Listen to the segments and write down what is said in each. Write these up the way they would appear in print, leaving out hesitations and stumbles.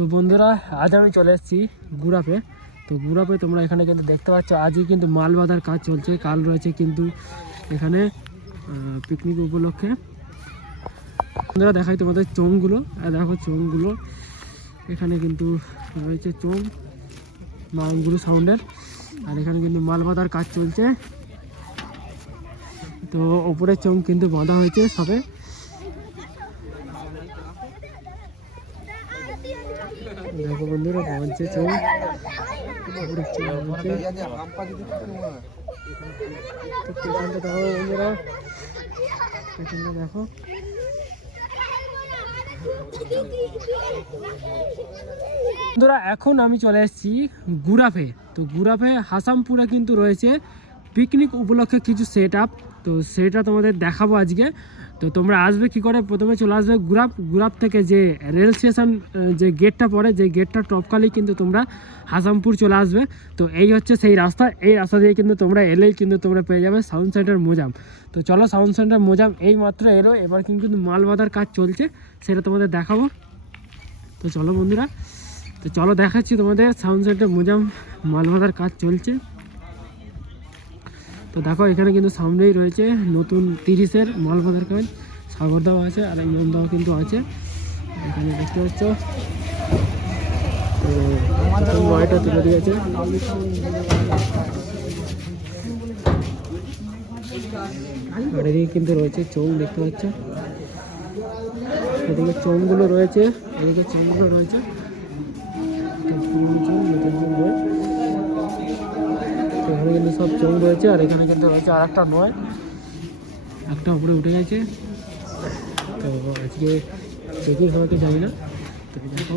তো বন্ধুরা, আজ আমি চলে এসেছি গুড়াপে। তো গুড়াপে তোমরা এখানে কিন্তু দেখতে পাচ্ছ, আজই কিন্তু মাল বাঁধার কাজ চলছে। কাল রয়েছে কিন্তু এখানে পিকনিক উপলক্ষে। বন্ধুরা দেখাই তোমাদের চোঙগুলো, দেখো চোঙগুলো এখানে কিন্তু রয়েছে, চোঙ মারাঙ্গুরু সাউন্ডের। আর এখানে কিন্তু মাল বাঁধার কাজ চলছে। তো ওপরের চোঙ কিন্তু বাঁধা হয়েছে সবে। দেখো বন্ধুরা, বাঁধছে চোঙ। দেখো বন্ধুরা, এখানটা দেখো। বন্ধুরা এখন আমি চলে এসেছি গুড়াপে। তো গুড়াপে হাসামপুরে কিন্তু রয়েছে পিকনিক উপলক্ষে কিছু সেট আপ। তো সেটা তোমাদের দেখাবো আজকে। তো তোমরা আসবে কি করে, প্রথমে চলে আসবে গুড়াপ থেকে যে রেল স্টেশন যে গেটটা পড়ে, যে গেটটা টপকালেই কিন্তু তোমরা হাসামপুর চলে আসবে। তো এই হচ্ছে সেই রাস্তা। এই রাস্তা দিয়ে কিন্তু তোমরা এলেই কিন্তু তোমরা পেয়ে যাবে সাউন্ড সেন্টার মোজাম। তো চলো, সাউন্ড সেন্টার মোজাম এই মাত্র এলো। এবার কিন্তু মাল বাঁধার কাজ চলছে, সেটা তোমাদের দেখাবো। তো চলো বন্ধুরা, তো চলো দেখাচ্ছি তোমাদের সাউন্ড সেন্টার মোজাম মাল বাঁধার কাজ চলছে। তো দেখো এখানে কিন্তু সামনেই রয়েছে নতুন 30-এর মাল বাঁধার কাজ। সাগরদাও আছে আর ইমামদাও কিন্তু আছে, এখানে দেখতে পাচ্ছ। তো গাড়িটা তুলে দিয়েছে। আর এদিকে কিন্তু রয়েছে চোঙ, দেখতে পাচ্ছ। এদিকে চোঙগুলো রয়েছে, এদিকে চোঙগুলো রয়েছে। এখানে কিন্তু সব চোঙ রয়েছে, আর এখানে কিন্তু রয়েছে আর একটা নয়, একটা উপরে উঠে গেছে। তো আজকে চেকিং হওয়াকে জানি না। তো দেখো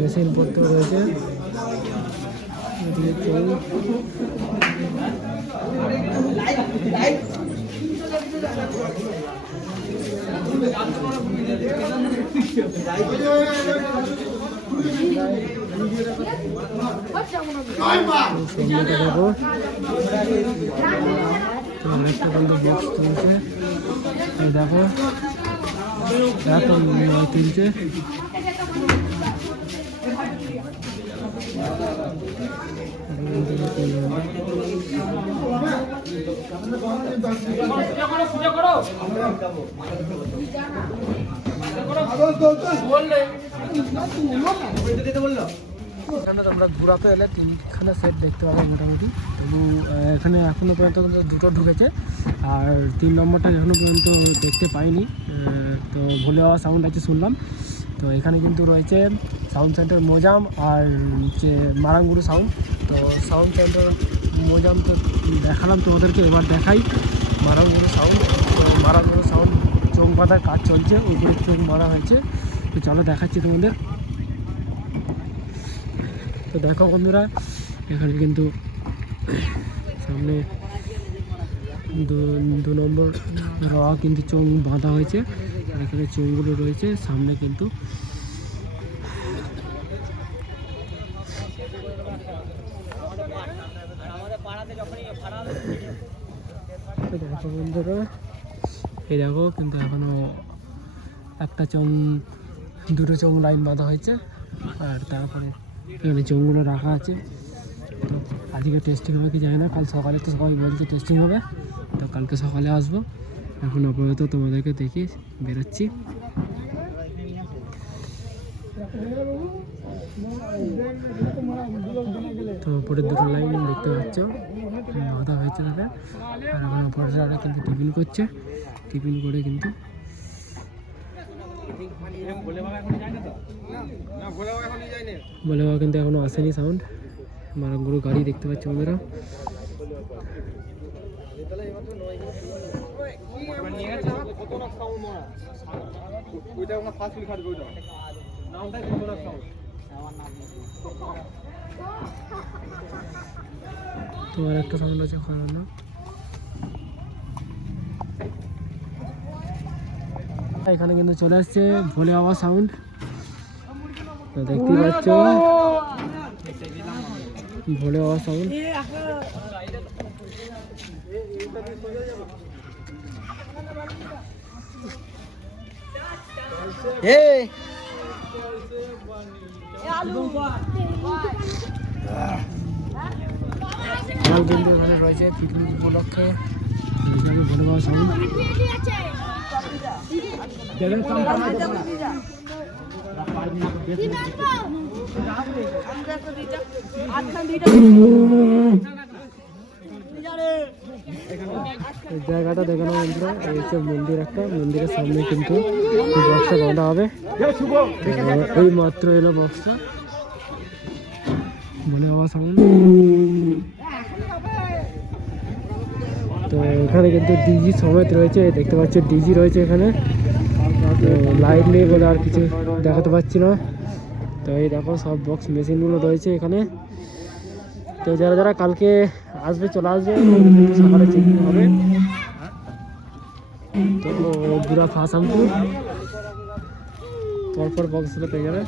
মেশিন পত্র রয়েছে। দেখো অনেকটা কিন্তু বক্স তুলছে, দেখো এত তুলছে। এখানে তোমরা গুড়াপে এলে 3খানা সেট দেখতে পাবে মোটামুটি। তবু এখানে এখনও পর্যন্ত কিন্তু 2টো ঢুকেছে, আর 3 নম্বরটা এখনও পর্যন্ত দেখতে পাইনি। তো ভোলে হওয়া সাউন্ড আছে শুনলাম। তো এখানে কিন্তু রয়েছে সাউন্ড সেন্টার মোজাম আর যে মারাঙ্গুরু সাউন্ড। তো সাউন্ড সেন্টার মোজাম তো দেখালাম তোমাদেরকে, এবার দেখাই মারাঙ্গুরু সাউন্ড। তো মারাঙ্গুরু সাউন্ড চোখ বাঁধার কাজ চলছে, ওগুলো চোখ মারা হয়েছে। তো চলো দেখাচ্ছি তোমাদের। তো দেখো বন্ধুরা, এখানে কিন্তু সামনে 2 নম্বর র কিন্তু চোঙ বাঁধা হয়েছে, আর এখানে চোঙগুলো রয়েছে সামনে কিন্তু। দেখো বন্ধুরা, এই দেখো কিন্তু এখনো একটা চোঙ, 2টো চোঙ লাইন বাঁধা হয়েছে, আর তারপরে এখানে চোঙগুলো রাখা আছে। তো আজকে টেস্টিং হবে কি জানি না, কাল সকালে তো সবাই বলছে টেস্টিং হবে। তো কালকে সকালে আসবো। এখন আপাতত তোমাদেরকে দেখি বেরোচ্ছি। তো উপরের 2টো লাইন দেখতে পাচ্ছ বাঁধা হয়েছে তাদের। আর এখন অপারেটাররা কিন্তু টিফিন করছে, টিফিন করে কিন্তু বলে কিন্তু এখনো আসেনি সাউন্ড। মারাঙ্গুরু গাড়ি দেখতে পাচ্ছ বন্ধুরা। তো আর একটা সাউন্ড আছে খারাপ না। এখানে কিন্তু চলে আসছে ভোলে বাবা সাউন্ড। তো দেখতে পাচ্ছ ভোলে বাবা সাউন্ড। কিন্তু এখানে রয়েছে পিকনিক উপলক্ষে ভোলে বাবা সাউন্ড। জায়গাটা দেখে নাও বন্ধুরা, এই হচ্ছে মন্দির, একটা মন্দিরের সামনে কিন্তু বক্সটা বাঁধা হবে। এই মাত্র এলো বক্সটা, ভোলে বাবা সাউন্ড। তো এখানে কিন্তু ডিজি সমেত রয়েছে, দেখতে পাচ্ছ ডিজি রয়েছে এখানে। তো লাইট নেই বলে আর কিছু দেখাতে পাচ্ছি না। তো এই দেখো সব বক্স মেশিনগুলো রয়েছে এখানে। তো যারা যারা কালকে আসবে চলে আসবে, সকালে চেকিং হবে। তো গুরাফ হাসানপুর পরপর বক্সগুলো পেয়ে যাবে।